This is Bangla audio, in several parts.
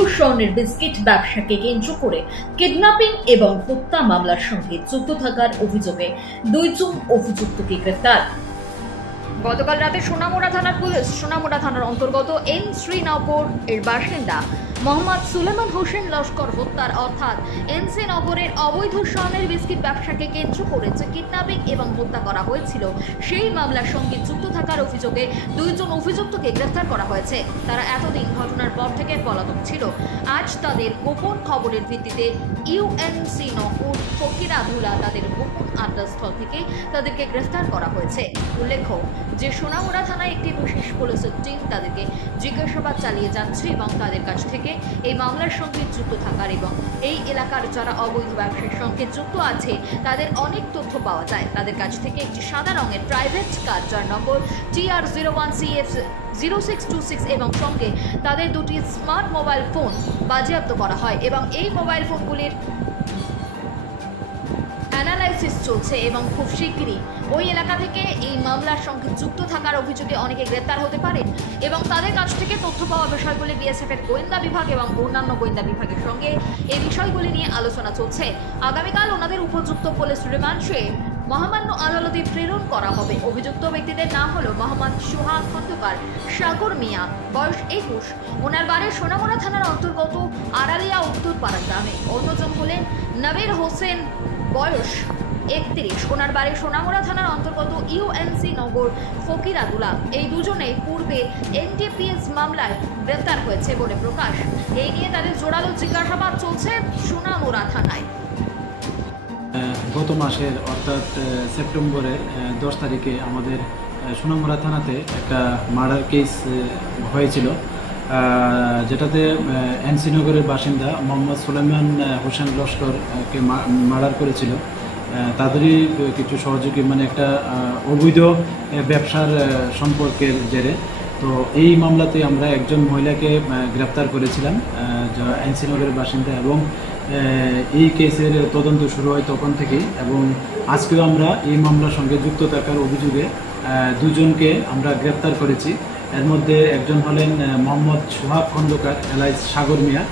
অবৈধ স্বর্ণের বিস্কিট ব্যবসাকে কেন্দ্র করে কিডন্যাপিং এবং হত্যা মামলার সঙ্গে যুক্ত থাকার অভিযোগে দুইজন অভিযুক্তকে গ্রেফতার। গতকাল রাতে সোনামুড়া থানার পুলিশ সোনামুড়া থানার অন্তর্গত এন শ্রীনগর এর বাসিন্দা মোহাম্মদ সুলেমান হোসেন লস্কর হত্যার অর্থাৎ এনসি নগরের অবৈধ স্বর্ণের বিস্কিট ব্যবসাকে কেন্দ্র করে যে কিডন্যাপিং এবং হত্যা করা হয়েছিল সেই মামলার সঙ্গে যুক্ত থাকার অভিযোগে দুইজন অভিযুক্তকে গ্রেফতার করা হয়েছে। তারা এতদিন ঘটনার পর থেকে পলাতক ছিল। আজ তাদের গোপন খবরের ভিত্তিতে ইউএনসি নগর ফকিরাধুলা তাদের গোপন আড্ডাস্থল থেকে তাদেরকে গ্রেফতার করা হয়েছে। উল্লেখ্য যে সোনামুড়া থানায় একটি বিশেষ পুলিশের টিম তাদেরকে জিজ্ঞাসাবাদ চালিয়ে যাচ্ছে এবং তাদের কাছ থেকে এই মামলার সঙ্গে যুক্ত থাকার এবং এই এলাকার যারা অবৈধ ব্যবসার সঙ্গে যুক্ত আছে তাদের অনেক তথ্য পাওয়া যায়। তাদের কাছ থেকে একটি সাদা রঙের প্রাইভেট কার যার নম্বর TR01CF0626 এবং সঙ্গে তাদের দুটি স্মার্ট মোবাইল ফোন বাজেয়াপ্ত করা হয় এবং এই মোবাইল ফোনগুলির অ্যানালাইসিস চলছে এবং খুব শীঘ্রই ওই এলাকা থেকে এই মামলার সঙ্গে যুক্ত থাকার অভিযোগে অনেকে গ্রেপ্তার হতে পারেন এবং তাদের কাছ থেকে তথ্য পাওয়া বিষয়গুলি বিএসএফ এর গোয়েন্দা বিভাগ এবং অন্যান্য গোয়েন্দা বিভাগের সঙ্গে এই বিষয়গুলি নিয়ে আলোচনা চলছে। আগামীকাল ওনাদের উপযুক্ত পুলিশ রিমান্ডে মহামান্য আদালতে প্রেরণ করা হবে। অভিযুক্ত ব্যক্তিদের নাম হলো মোহাম্মদ সোহাগ খন্দকার, সাগর মিয়া, বয়স 21, ওনার বাড়ি সোনামুড়া থানার অন্তর্গত আড়ালিয়া উত্তরপাড়া গ্রামে। অন্যজন হলেন নবীর হোসেন, বয়স 31, ওনার বাড়ি সোনামুড়া থানার অন্তর্গত ইউএনসি নগর ফকিরাধুলা। এই দুজনেই পূর্বে এনডিপিএস মামলায় গ্রেফতার হয়েছে বলে প্রকাশ। এই নিয়ে তাদের জোরালো জিজ্ঞাসাবাদ চলছে সোনামুড়া থানায়। গত মাসের অর্থাৎ সেপ্টেম্বরের 10 তারিখে আমাদের সোনামুড়া থানাতে একটা মার্ডার কেস হয়েছিল, যেটাতে এনসি নগরের বাসিন্দা মোহাম্মদ সুলেমান হোসেন লস্করকে মার্ডার করেছিল। তাদেরই কিছু সহযোগী মানে একটা অবৈধ ব্যবসার সম্পর্কের জেরে। তো এই মামলাতে আমরা একজন মহিলাকে গ্রেপ্তার করেছিলাম যা এনসি নগরের বাসিন্দা এবং এই কেসের তদন্ত শুরু হয় তখন থেকেই এবং আজকেও আমরা এই মামলার সঙ্গে যুক্ত থাকার অভিযোগে দুজনকে আমরা গ্রেপ্তার করেছি। এর মধ্যে একজন হলেন মোহাম্মদ সোহাগ খন্দকার এলাইস সাগর মিয়া,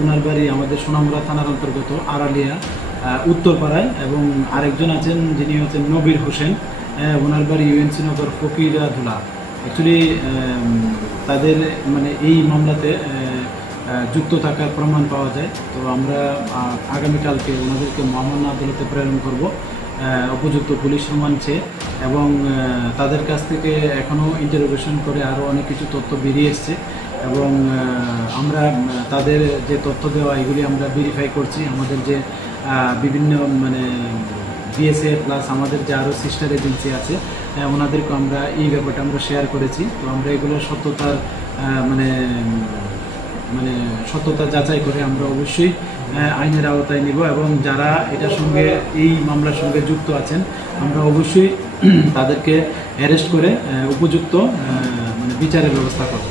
ওনার বাড়ি আমাদের সোনামুড়া থানার অন্তর্গত আড়ালিয়া উত্তরপাড়ায় এবং আরেকজন আছেন যিনি হচ্ছেন নবীর হোসেন, ওনার বাড়ি ইউএনসি নগর ফকিরাধুলা। অ্যাকচুয়ালি তাদের মানে এই মামলাতে যুক্ত থাকার প্রমাণ পাওয়া যায়। তো আমরা আগামীকালকে ওনাদেরকে মহামান্য আদালতে প্রেরণ করব উপযুক্ত পুলিশ রিমান্ডে এবং তাদের কাছ থেকে এখনও ইন্টারোগেশন করে আরও অনেক কিছু তথ্য বেরিয়ে এসছে এবং আমরা তাদের যে তথ্য দেওয়া এগুলি আমরা ভেরিফাই করছি। আমাদের যে বিভিন্ন মানে বিএসএফ প্লাস আমাদের যে আরও সিস্টার এজেন্সি আছে ওনাদেরকে আমরা এই ব্যাপারটা আমরা শেয়ার করেছি। তো আমরা এগুলোর সত্যতার মানে সত্যতা যাচাই করে আমরা অবশ্যই আইনের আওতায় নিব এবং যারা এটার সঙ্গে এই মামলার সঙ্গে যুক্ত আছেন আমরা অবশ্যই তাদেরকে অ্যারেস্ট করে উপযুক্ত মানে বিচারের ব্যবস্থা করব।